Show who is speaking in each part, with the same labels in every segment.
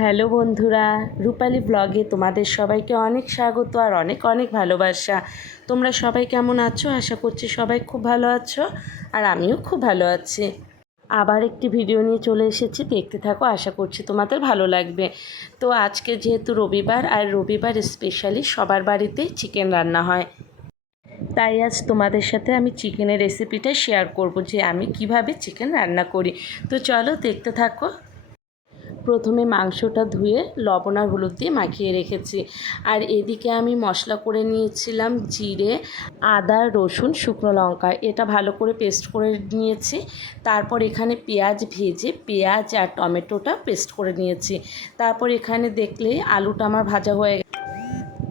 Speaker 1: Hello বন্ধুরা, রূপালী ব্লগে তোমাদের সবাইকে অনেক স্বাগত আর অনেক অনেক ভালোবাসা। তোমরা সবাই কেমন আছো? আশা করছি সবাই খুব ভালো আছো আর আমিও খুব ভালো আছি। আবার একটি ভিডিও নিয়ে চলে এসেছি। দেখতে থাকো, আশা করছি তোমাদের ভালো লাগবে। তো আজকে যেহেতু রবিবার আর রবিবার স্পেশালি সবার বাড়িতেই চিকেন রান্না হয়। তাই আজ তোমাদের সাথে আমি চিকেনের রেসিপিটা শেয়ার করব যে আমি কীভাবে চিকেন রান্না করি। তো চলো দেখতে থাকো। প্রথমে মাংসটা ধুয়ে লবণ আর হলুদ দিয়ে মাখিয়ে রেখেছি। আর এদিকে আমি মশলা করে নিয়েছিলাম জিরে, আদা, রসুন, শুকনো লঙ্কা। এটা ভালো করে পেস্ট করে নিয়েছি। তারপর এখানে পেঁয়াজ ভেজে পেঁয়াজ আর টমেটোটা পেস্ট করে নিয়েছি। তারপর এখানে দেখলে আলুটা আমার ভাজা হয়ে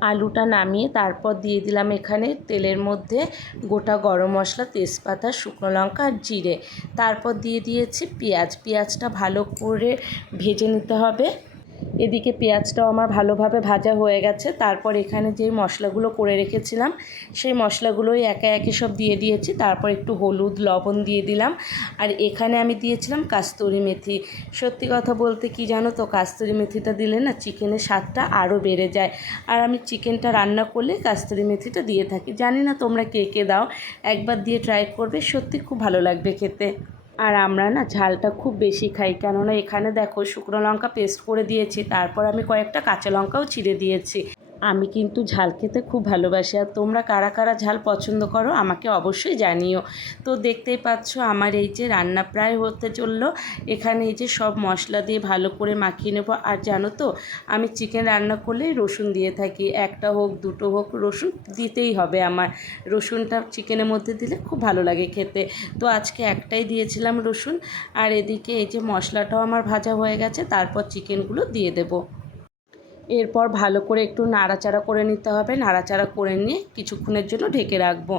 Speaker 1: আলুটা নামিয়ে তারপর দিয়ে দিলাম এখানে তেলের মধ্যে গোটা গরম মশলা, তেজপাতা, শুকনো লঙ্কা আর জিরে। তারপর দিয়ে দিয়েছি পেঁয়াজ। পেঁয়াজটা ভালো করে ভেজে নিতে হবে। এদিকে পেঁয়াজটাও আমার ভালোভাবে ভাজা হয়ে গেছে। তারপর এখানে যে মশলাগুলো করে রেখেছিলাম, সেই মশলাগুলোই একে একে সব দিয়ে দিয়েছি। তারপর একটু হলুদ, লবণ দিয়ে দিলাম। আর এখানে আমি দিয়েছিলাম কাস্তুরি মেথি। সত্যি কথা বলতে কি জানো তো, কাস্তুরি মেথিটা দিলে না চিকেনের স্বাদটা আরও বেড়ে যায়। আর আমি চিকেনটা রান্না করলে কাস্তুরি মেথিটা দিয়ে থাকি। জানি না তোমরা কে কে দাও, একবার দিয়ে ট্রাই করবে, সত্যি খুব ভালো লাগবে খেতে। আর আমরা না ঝালটা খুব বেশি খাই। কেননা এখানে দেখো শুকনো লঙ্কা পেস্ট করে দিয়েছি, তারপর আমি কয়েকটা কাঁচা লঙ্কাও চিড়ে দিয়েছি। আমি কিন্তু ঝাল খেতে খুব ভালোবাসি। আর তোমরা কারা কারা ঝাল পছন্দ করো আমাকে অবশ্যই জানিও। তো দেখতেই পাচ্ছ আমার এই যে রান্না প্রায় হতে চলল। এখানে এই যে সব মশলা দিয়ে ভালো করে মাখিয়ে নেব। আর জানো তো, আমি চিকেন রান্না করলে রসুন দিয়ে থাকি। একটা হোক, দুটো হোক, রসুন দিতেই হবে আমার। রসুনটা চিকেনের মধ্যে দিলে খুব ভালো লাগে খেতে। তো আজকে একটাই দিয়েছিলাম রসুন। আর এদিকে এই যে মশলাটাও আমার ভাজা হয়ে গেছে। তারপর চিকেনগুলো দিয়ে দেবো। এরপর ভালো করে একটু নাড়াচাড়া করে নিতে হবে। নাড়াচাড়া করে নিয়ে কিছুক্ষণের জন্য ঢেকে রাখব।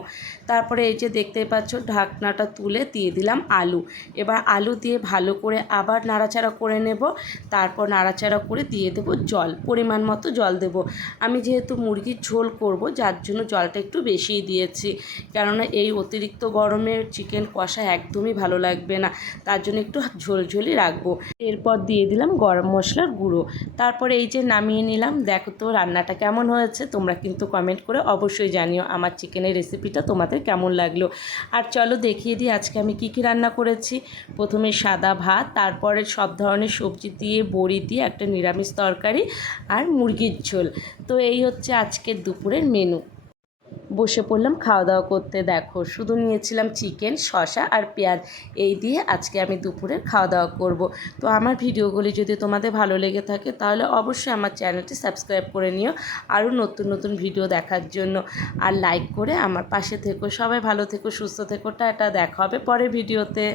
Speaker 1: তারপরে এই যে দেখতেই পাচ্ছ, ঢাকনাটা তুলে দিয়ে দিলাম আলু। এবার আলু দিয়ে ভালো করে আবার নাড়াচাড়া করে নেব। তারপর নাড়াচাড়া করে দিয়ে দেব জল, পরিমাণ মতো জল দেব। আমি যেহেতু মুরগির ঝোল করব, যার জন্য জলটা একটু বেশিই দিয়েছি। কেননা এই অতিরিক্ত গরমে চিকেন কষা একদমই ভালো লাগবে না। তার জন্য একটু ঝোলঝোলই রাখব। এরপর দিয়ে দিলাম গরম মশলার গুঁড়ো। তারপরে এই যে নামিয়ে নিলাম, দেখো তো রান্নাটা কেমন হয়েছে, তোমরা কিন্তু কমেন্ট করে অবশ্যই জানিও আমার চিকেনের রেসিপিটা তোমাদের কেমন লাগল। আর চলো দেখিয়ে দিই আজকে আমি কি কি রান্না করেছি। প্রথমে সাদা ভাত, তারপরে সব ধরনের সবজি দিয়ে, বড়ি দিয়ে একটা নিরামিষ তরকারি আর মুরগির ঝোল। তো এই হচ্ছে আজকের দুপুরের মেনু বসে পড়লাম খাওয়া দাওয়া করতে। দেখো, শুধু নিয়েছিলাম চিকেন শশা আর পেঁয়াজ। এই দিয়ে আজকে আমি দুপুরের খাওয়া দাওয়া করব। তো আমার ভিডিওগুলি যদি তোমাদের ভালো লেগে থাকে, তাহলে অবশ্যই আমার চ্যানেলটি সাবস্ক্রাইব করে নিও। আরও নতুন নতুন ভিডিও দেখার জন্য। আর লাইক করে আমার পাশে থেকো। সবাই ভালো থেকো, সুস্থ থেকো। টাটা, দেখা হবে পরের ভিডিওতে।